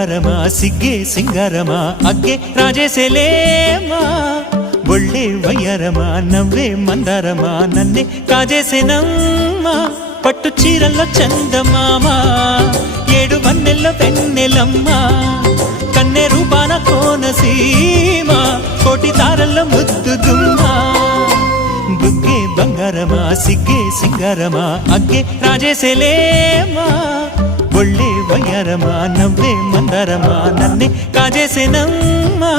బంగారమా సిగ్గే సింగారమా అగ్గే రాజేసేలేమా ఒళ్ళే వయ్యారమా నవ్వే మందారమా నన్నే కాజేసేనమ్మా పట్టు చీరల్లో చందమామా ఏడు వన్నెల్లో పెన్నెలమ్మా కన్నె రూపాన కోనసీమ కోటి తారల్లో ముద్దుదుమ్మా బుగ్గే బంగారమా సిగ్గే సింగారమా అగ్గే రాజేసేలేమా ఒళ్ళే వయ్యారమా నవ్వే మందారమా నన్నే కాజేసేనమ్మా